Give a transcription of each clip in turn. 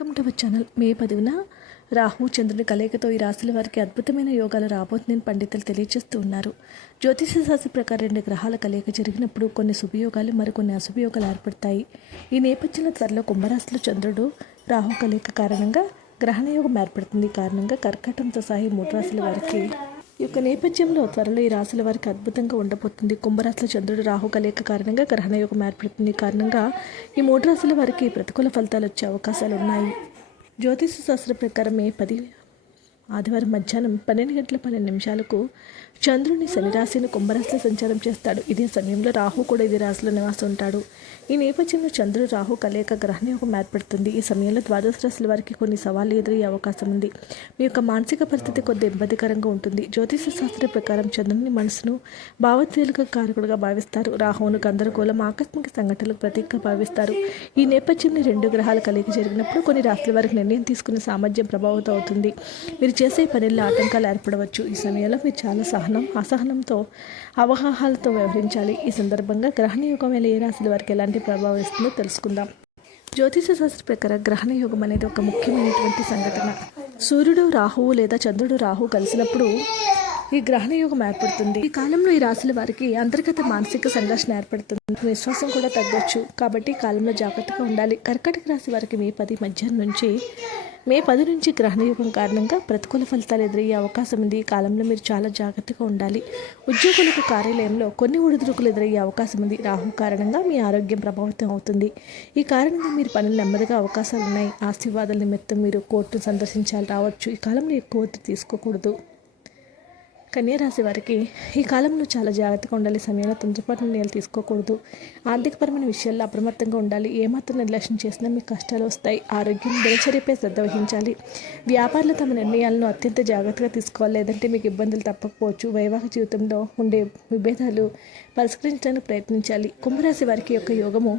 Welcome to our channel. May 10న రాహు చంద్రుని కలయికతో ఈ రాశుల వారికి అద్భుతమైన యోగాలు రాబోతుందని పండితులు తెలియజేస్తూ ఉన్నారు. జ్యోతిష శాస్త్ర ప్రకారం 2 గ్రహాల కలయిక జరిగినప్పుడు కొన్ని శుభయోగాలు మరికొన్ని అశుభయోగాలు ఏర్పడతాయి. ఈ నేపథ్యంలో త్వరలో కుంభరాశిలో చంద్రుడు రాహు కలయిక కారణంగా గ్రహణయోగం ఏర్పడుతుంది. కారణంగా కర్కాటంతో సహా 3 రాశుల వారికి ఈ యొక్క నేపథ్యంలో త్వరలో ఈ రాశుల వారికి అద్భుతంగా ఉండబోతుంది. కుంభరాశిలో చంద్రుడు రాహు కలయిక కారణంగా గ్రహణయోగం ఏర్పడుతుంది. కారణంగా ఈ 3 రాశుల వారికి ప్రతికూల ఫలితాలు వచ్చే అవకాశాలు ఉన్నాయి. జ్యోతిష శాస్త్ర ప్రకారం మే 10 ఆదివారం మధ్యాహ్నం 12:12 చంద్రుని శని రాశిని కుంభరాశిలో సంచారం చేస్తాడు. ఇదే సమయంలో రాహు కూడా ఇదే రాశిలో నివాసం ఉంటాడు. ఈ నేపథ్యంలో చంద్రుడు రాహు కలయిక గ్రహణయోగం ఏర్పడుతుంది. ఈ సమయంలో ద్వాదశ రాశుల వారికి కొన్ని సవాళ్లు ఎదురయ్యే అవకాశం ఉంది. మీ యొక్క మానసిక పరిస్థితి కొద్ది ఇబ్బందికరంగా ఉంటుంది. జ్యోతిష శాస్త్ర ప్రకారం చంద్రుని మనసును భావోద్వేగ కారకుడుగా భావిస్తారు. రాహువును గందరగోళం, ఆకస్మిక సంఘటనలకు ప్రతీకగా భావిస్తారు. ఈ నేపథ్యంలో 2 గ్రహాల కలయిక జరిగినప్పుడు కొన్ని రాశుల వారికి నిర్ణయం తీసుకునే సామర్థ్యం ప్రభావితం అవుతుంది. మీరు చేసే పనుల్లో ఆటంకాలు ఏర్పడవచ్చు. ఈ సమయంలో మీరు చాలా అసహనంతో అవగాహాలతో వ్యవహరించాలి. ఈ సందర్భంగా గ్రహణ యోగం వల్ల ఏ రాశుల వారికి ఎలాంటి ప్రభావం ఇస్తుందో తెలుసుకుందాం. జ్యోతిష శాస్త్ర ప్రకారం గ్రహణ యోగం అనేది ఒక ముఖ్యమైనటువంటి సంఘటన. సూర్యుడు రాహువు లేదా చంద్రుడు రాహు కలిసినప్పుడు ఈ గ్రహణ యోగం ఏర్పడుతుంది. ఈ కాలంలో ఈ రాశుల వారికి అంతర్గత మానసిక సంఘర్షణ ఏర్పడుతుంది. విశ్వాసం కూడా తగ్గొచ్చు. కాబట్టి ఈ కాలంలో జాగ్రత్తగా ఉండాలి. కర్కాటక రాశి వారికి మే 10 నుంచి గ్రహణయోగం కారణంగా ప్రతికూల ఫలితాలు ఎదురయ్యే అవకాశం ఉంది. ఈ కాలంలో మీరు చాలా జాగ్రత్తగా ఉండాలి. ఉద్యోగులకు కార్యాలయంలో కొన్ని ఒడిదుడుకులు ఎదురయ్యే అవకాశం ఉంది. రాహు కారణంగా మీ ఆరోగ్యం ప్రభావితం అవుతుంది. ఈ కారణంగా మీరు పనులు నెమ్మదిగా అవకాశాలు ఉన్నాయి. ఆశీర్వాదాల నిమిత్తం మీరు కోర్టును సందర్శించాలి రావచ్చు. ఈ కాలంలో ఎక్కువ ఒత్తిడి తీసుకోకూడదు. కన్యా రాశి వారికి ఈ కాలంలో చాలా జాగ్రత్తగా ఉండాలి. సమయంలో తొందరపాటు నిర్ణయాలు తీసుకోకూడదు. ఆర్థికపరమైన విషయాల్లో అప్రమత్తంగా ఉండాలి. ఏమాత్రం నిర్లక్ష్యం చేసినా మీకు కష్టాలు వస్తాయి. ఆరోగ్యం, దినచర్యపై శ్రద్ధ వహించాలి. వ్యాపారులు తమ నిర్ణయాలను అత్యంత జాగ్రత్తగా తీసుకోవాలి, లేదంటే మీకు ఇబ్బందులు తప్పకపోవచ్చు. వైవాహిక జీవితంలో ఉండే విభేదాలు పరిష్కరించడానికి ప్రయత్నించాలి. కుంభరాశి వారికి యొక్క యోగము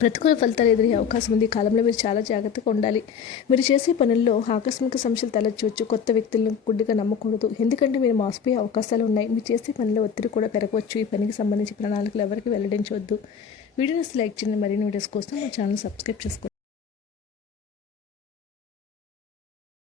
ప్రతికూల ఫలితాలు ఎదురయ్యే అవకాశం ఉంది. ఈ కాలంలో మీరు చాలా జాగ్రత్తగా ఉండాలి. మీరు చేసే పనుల్లో ఆకస్మిక సమస్యలు తలెచ్చవచ్చు. కొత్త వ్యక్తులను గుడ్డిగా నమ్మకూడదు, ఎందుకంటే మీరు మోసపోయే అవకాశాలు ఉన్నాయి. మీరు చేసే పనిలో ఒత్తిడి కూడా పెరగవచ్చు. ఈ పనికి సంబంధించి ప్రణాళికలు ఎవరికి వెల్లడించవద్దు. వీడియోని లైక్ చేయండి. మరిన్ని వీడియోస్ కోసం మా ఛానల్ సబ్స్క్రైబ్ చేసుకోండి.